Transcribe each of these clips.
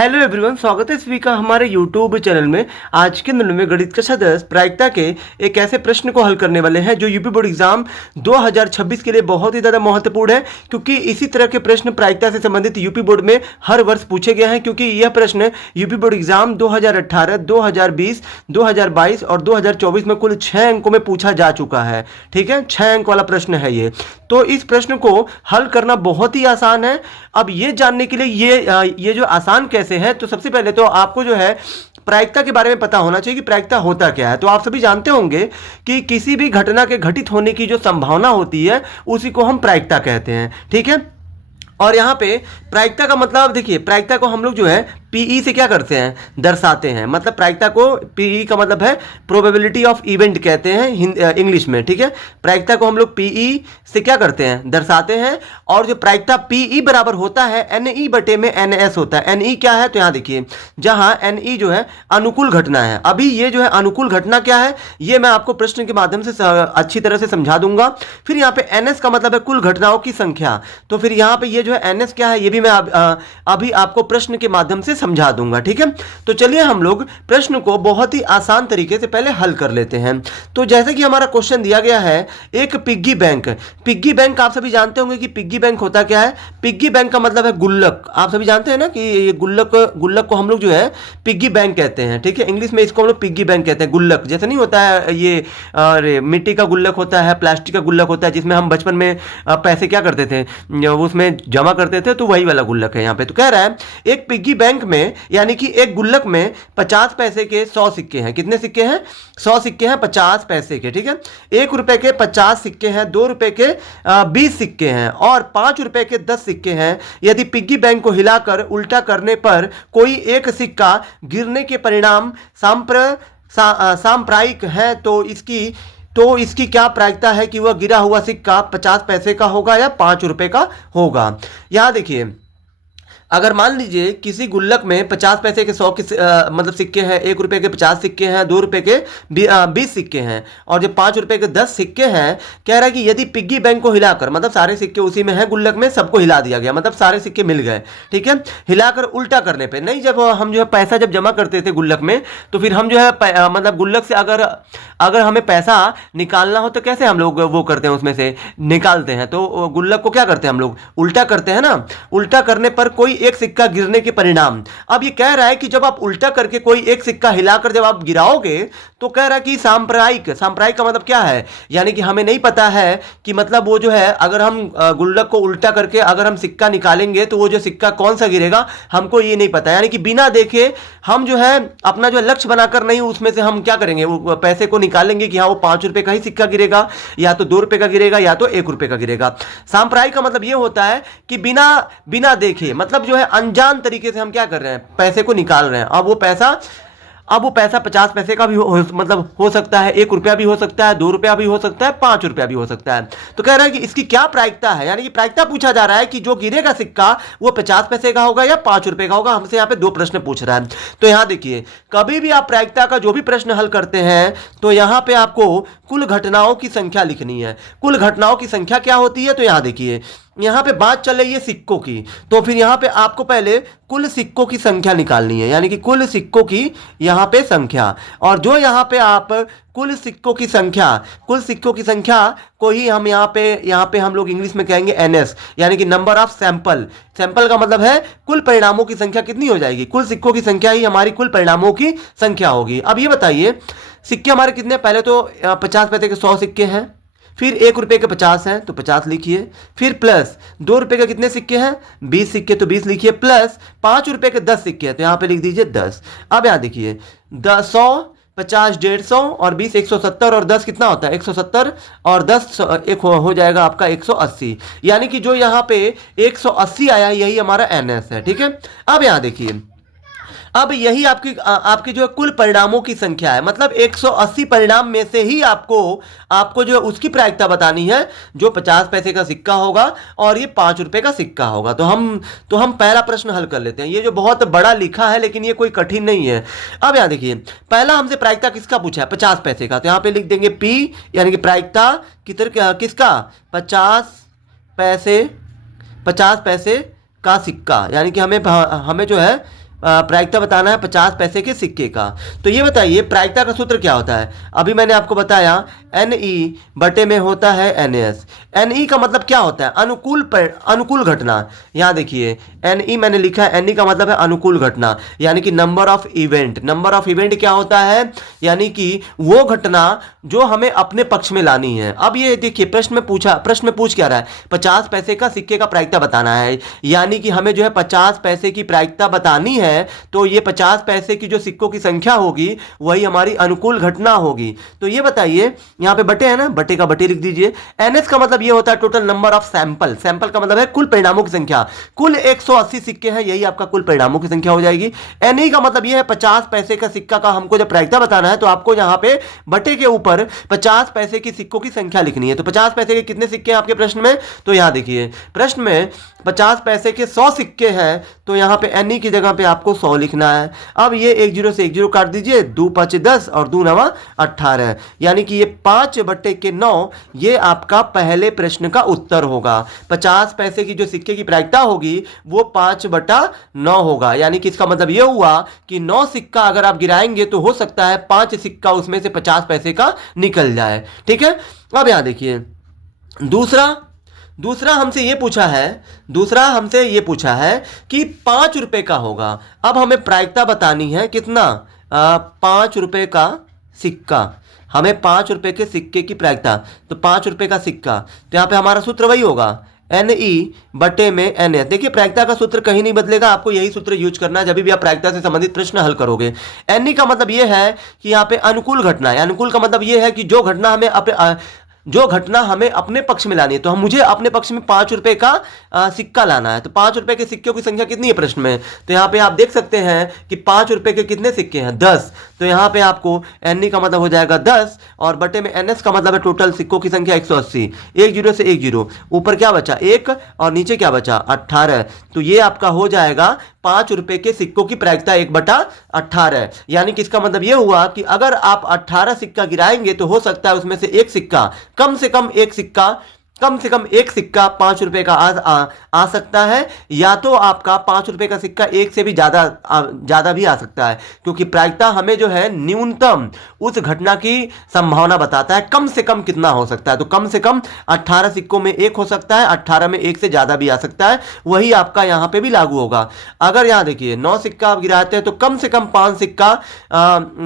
Hello everyone, स्वागत है सभी का हमारे यूट्यूब चैनल में। आज के दिन में गणित कक्षा 10 प्रायिकता के एक ऐसे प्रश्न को हल करने वाले हैं जो यूपी बोर्ड एग्जाम 2026 के लिए बहुत ही ज़्यादा महत्वपूर्ण है, क्योंकि इसी तरह के प्रश्न प्रायिकता से संबंधित यूपी बोर्ड में हर वर्ष पूछे गए हैं। क्योंकि यह प्रश्न यूपी बोर्ड एग्जाम 2018, 2020, 2022 और 2024 में कुल 6 अंकों में पूछा जा चुका है। ठीक है, 6 अंक वाला प्रश्न है ये। तो इस प्रश्न को हल करना बहुत ही आसान है। अब ये जानने के लिए ये जो आसान कैसे है, तो सबसे पहले तो आपको जो है प्रायिकता के बारे में पता होना चाहिए कि प्रायिकता होता क्या है। तो आप सभी जानते होंगे कि किसी भी घटना के घटित होने की जो संभावना होती है उसी को हम प्रायिकता कहते हैं। ठीक है, और यहाँ पे प्रायिकता का मतलब देखिए, प्रायिकता को हम लोग जो है पीई से क्या करते हैं, दर्शाते हैं। मतलब प्रायिकता को पीई का मतलब है प्रोबेबिलिटी ऑफ इवेंट कहते हैं इंग्लिश में। ठीक है, प्रायिकता को हम लोग पीई से क्या करते हैं, दर्शाते हैं। और जो प्रायिकता पीई बराबर होता है एनई बटे में एनएस होता है। एनई क्या है, तो यहाँ देखिए, जहाँ एनई जो है अनुकूल घटना है। अभी ये जो है अनुकूल घटना क्या है, ये मैं आपको प्रश्न के माध्यम से अच्छी तरह से समझा दूंगा। फिर यहाँ पे एनएस का मतलब है कुल घटनाओं की संख्या। तो फिर यहाँ पे ये जो है एनएस क्या है, ये भी मैं अभी आपको प्रश्न के माध्यम से समझा दूंगा। ठीक है, तो चलिए हम लोग प्रश्न को बहुत ही आसान तरीके से पहले हल कर लेते हैं। तो जैसे कि हमारा क्वेश्चन दिया गया है, एक पिग्गी बैंक। पिग्गी बैंक आप सभी जानते होंगे कि पिग्गी बैंक होता क्या है। पिग्गी बैंक का मतलब है गुल्लक। आप सभी जानते हैं ना कि ये गुल्लक को हम लोग जो है पिग्गी बैंक कहते हैं। ठीक है, इंग्लिश में इसको हम लोग पिग्गी बैंक कहते हैं। गुल्लक जैसे नहीं होता है ये मिट्टी का गुल्लक होता है, प्लास्टिक का गुल्लक होता है, जिसमें हम बचपन में पैसे क्या करते थे, उसमें जमा करते थे, तो वही वाला गुल्लक है यहाँ पे। तो कह रहा है एक पिग्गी बैंक में, यानी कि एक गुल्लक में 50 पैसे के 100 सिक्के हैं। कितने सिक्के हैं, 100 सिक्के हैं 50 पैसे के। ठीक है, 1 रुपए के 50 सिक्के हैं, 2 रुपए के 20 सिक्के हैं और 5 रुपए के 10 सिक्के हैं। यदि पिग्गी बैंक को हिलाकर उल्टा करने पर कोई एक सिक्का गिरने के परिणाम सांप्रायिक है, तो इसकी क्या प्रायिकता है कि वह गिरा हुआ सिक्का 50 पैसे का होगा या 5 रुपए का होगा। यहां देखिए, अगर मान लीजिए किसी गुल्लक में 50 पैसे के 100 मतलब सिक्के हैं, 1 रुपए के 50 सिक्के हैं, 2 रुपए के 20 सिक्के हैं और जो 5 रुपए के 10 सिक्के हैं, कह रहा है कि यदि पिग्गी बैंक को हिलाकर, मतलब सारे सिक्के उसी में हैं गुल्लक में, सबको हिला दिया गया, मतलब सारे सिक्के मिल गए। ठीक है, हिलाकर उल्टा करने पे नहीं, जब हम जो है पैसा जब जमा करते थे गुल्लक में, तो फिर हम जो है मतलब गुल्लक से अगर हमें पैसा निकालना हो तो कैसे हम लोग वो करते हैं, उसमें से निकालते हैं। तो गुल्लक को क्या करते हैं हम लोग, उल्टा करते हैं ना। उल्टा करने पर कोई एक सिक्का गिरने के परिणाम। अब ये कह रहा है कि जब आप उल्टा करके कोई एक सिक्का हिलाकर जब आप गिराओगे, तो कह रहा है कि सांप्रायिक का मतलब क्या है, यानी कि हमें नहीं पता है कि मतलब वो जो है, अगर हम गुल्लक को उल्टा करके अगर हम सिक्का निकालेंगे तो वो जो सिक्का कौन सा गिरेगा हमको ये नहीं पता। यानी कि बिना देखे हम जो है अपना जो लक्ष्य बनाकर नहीं, उसमें से हम क्या करेंगे, वो पैसे को निकालेंगे कि हाँ वो 5 रुपए का ही सिक्का गिरेगा, या तो 2 रुपए का गिरेगा, या तो 1 रुपए का गिरेगा। सांप्रायिक का मतलब ये होता है कि बिना देखे, मतलब जो है अनजान तरीके से हम क्या कर रहे हैं, पैसे को निकाल रहे हैं। अब वो पैसा 50 पैसे का भी मतलब हो सकता है, 1 रुपया भी हो सकता है, 2 रुपया भी हो सकता है, 5 रुपया भी हो सकता है। तो कह रहा है कि इसकी क्या प्रायिकता है, यानी कि प्रायिकता पूछा जा रहा है कि जो गिरेगा सिक्का वो 50 पैसे का होगा या 5 रुपए का होगा। हमसे यहाँ पे 2 प्रश्न पूछ रहा है। तो यहाँ देखिए, कभी भी आप प्रायिकता का जो भी प्रश्न हल करते हैं, तो यहाँ पे आपको कुल घटनाओं की संख्या लिखनी है। कुल घटनाओं की संख्या क्या होती है, तो यहाँ देखिए, यहाँ पे बात चल रही है सिक्कों की, तो फिर यहाँ पे आपको पहले कुल सिक्कों की संख्या निकालनी है, यानी कि कुल सिक्कों की यहाँ पे संख्या। और जो यहाँ पे आप कुल सिक्कों की संख्या को ही हम यहाँ पे हम लोग इंग्लिश में कहेंगे एनएस, यानी कि नंबर ऑफ सैंपल। सैंपल का मतलब है कुल परिणामों की संख्या कितनी हो जाएगी, कुल सिक्कों की संख्या ही हमारी कुल परिणामों की संख्या होगी। अब ये बताइए, सिक्के हमारे कितने, पहले तो 50 पैसे के 100 सिक्के हैं, फिर 1 रुपए के 50 हैं तो 50 लिखिए, फिर प्लस 2 रुपए के कितने सिक्के हैं, 20 सिक्के, तो 20 लिखिए, प्लस 5 रुपए के 10 सिक्के हैं, तो यहाँ पे लिख दीजिए 10। अब यहाँ देखिए, 100, 50, 150 और 20 170 और 10 कितना होता है, 170 और 10 एक हो जाएगा आपका 180, यानी कि जो यहाँ पे 180 आया यही हमारा एनएस है। ठीक है, अब यहाँ देखिए, अब यही आपकी जो कुल परिणामों की संख्या है, मतलब 180 परिणाम में से ही आपको जो उसकी प्रायिकता बतानी है, जो 50 पैसे का सिक्का होगा और ये 5 रुपए का सिक्का होगा। तो हम पहला प्रश्न हल कर लेते हैं। ये जो बहुत बड़ा लिखा है लेकिन ये कोई कठिन नहीं है। अब यहाँ देखिए, पहला हमसे प्रायिकता किसका पूछा है, 50 पैसे का, तो यहाँ पे लिख देंगे P, यानी कि प्रायिकता किसका, 50 पैसे का सिक्का, यानी कि हमें जो है प्रायिकता बताना है 50 पैसे के सिक्के का। तो ये बताइए प्रायिकता का सूत्र क्या होता है। अभी मैंने आपको बताया NE बटे में होता है NS। NE का मतलब क्या होता है, अनुकूल घटना। यहाँ देखिए NE मैंने लिखा है, NE का मतलब है अनुकूल घटना, यानी कि number of event. Number of event क्या होता है, यानी कि वो घटना जो हमें अपने पक्ष में लानी है। अब ये देखिए प्रश्न में पूछ क्या रहा है, 50 पैसे का सिक्के का प्रायिकता बताना है, यानी कि हमें जो है 50 पैसे की प्रायिकता बतानी है। तो ये 50 पैसे की जो सिक्कों की संख्या होगी वही हमारी अनुकूल घटना होगी। तो ये बताइए यहां पे बटे है ना, बटे का बटे लिख दीजिए। NS का मतलब ये होता है total number of sample. Sample का मतलब है कुल परिणामों की संख्या। कुल 180 सिक्के हैं, यही आपका कुल परिणामों की संख्या हो जाएगी। NE का मतलब ये है 50 पैसे का सिक्का का हमको जब प्रायिकता बताना है तो आपको यहां पे बटे के ऊपर 50 पैसे की सिक्कों की संख्या लिखनी है। तो 50 पैसे के कितने सिक्के हैं आपके प्रश्न में, तो यहां देखिए प्रश्न में 50 पैसे के 100 सिक्के हैं, तो यहां पे NE की जगह पे आपको 100 लिखना है। अब ये 1 0 से 1 0 काट दीजिए, 2 5 10 और 2 9 18, यानी कि ये 5 बटे के 9 ये आपका पहले प्रश्न का उत्तर होगा। 50 पैसे की जो सिक्के की प्रायिकता होगी वो 5 बटा 9 होगा, यानी कि इसका मतलब ये हुआ कि 9 सिक्का अगर आप गिराएंगे तो हो सकता है 5 सिक्का उसमें से 50 पैसे का निकल जाए। ठीक है, अब यहां देखिए दूसरा हमसे ये पूछा है कि 5 रुपए का होगा। अब हमें प्रायिकता बतानी है कितना, 5 रुपए का सिक्का। हमें 5 रुपए के सिक्के की प्रायिकता, तो 5 रुपए का सिक्का, तो यहां पे हमारा सूत्र वही होगा NE बटे में NS। देखिए प्रायिकता का सूत्र कहीं नहीं बदलेगा, आपको यही सूत्र यूज करना है जब भी आप प्रायिकता से संबंधित प्रश्न हल करोगे। NE का मतलब यह है कि यहाँ पे अनुकूल घटना है। अनुकूल का मतलब यह है कि जो घटना हमें अपने पक्ष में लानी है। तो मुझे अपने पक्ष में 5 रुपए का सिक्का लाना है। तो 5 रुपए के सिक्कों की संख्या कितनी है प्रश्न में, तो यहाँ पे आप देख सकते हैं कि 5 रुपए के कितने सिक्के हैं, 10। तो यहाँ पे आपको NE का मतलब हो जाएगा 10 और बटे में NS का मतलब है टोटल सिक्कों की संख्या 180। 1 0 से 1 0, ऊपर क्या बचा 1 और नीचे क्या बचा 18। तो ये आपका हो जाएगा 5 रुपए के सिक्कों की प्रायिकता 1 बटा 18, यानी कि इसका मतलब यह हुआ कि अगर आप 18 सिक्का गिराएंगे तो हो सकता है उसमें से एक सिक्का, कम से कम एक सिक्का 5 रुपए का आ सकता है, या तो आपका 5 रुपए का सिक्का एक से भी ज्यादा भी आ सकता है, क्योंकि प्रायिकता हमें जो है न्यूनतम उस घटना की संभावना बताता है कम से कम कितना हो सकता है। तो कम से कम 18 सिक्कों में एक हो सकता है, 18 में एक से ज्यादा भी आ सकता है, वही आपका यहां पे भी लागू होगा। अगर यहां देखिए 9 सिक्का आप गिराते हैं तो कम से कम 5 सिक्का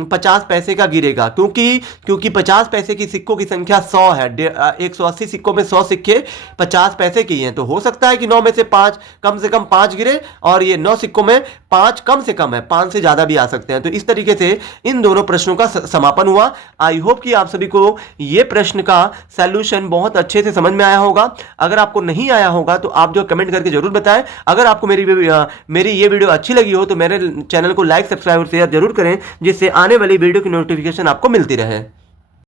50 पैसे का गिरेगा, क्योंकि 50 पैसे की सिक्कों की संख्या 100 है। 180 सिक्कों में 100 सिक्के 50 पैसे के ही हैं, तो हो सकता है कि 9 में से 5 कम से कम 5 गिरे, और ये 9 सिक्कों में 5 कम से कम है, 5 से ज्यादा भी आ सकते हैं। तो इस तरीके से इन दोनों प्रश्नों का समापन हुआ। आई होप कि आप सभी को ये प्रश्न का सॉल्यूशन बहुत अच्छे से समझ में आया होगा। अगर आपको नहीं आया होगा तो आप जो कमेंट करके जरूर बताएं। अगर आपको मेरी ये वीडियो अच्छी लगी हो तो मेरे चैनल को लाइक, सब्सक्राइब और शेयर जरूर करें, जिससे आने वाली वीडियो की नोटिफिकेशन आपको मिलती रहे।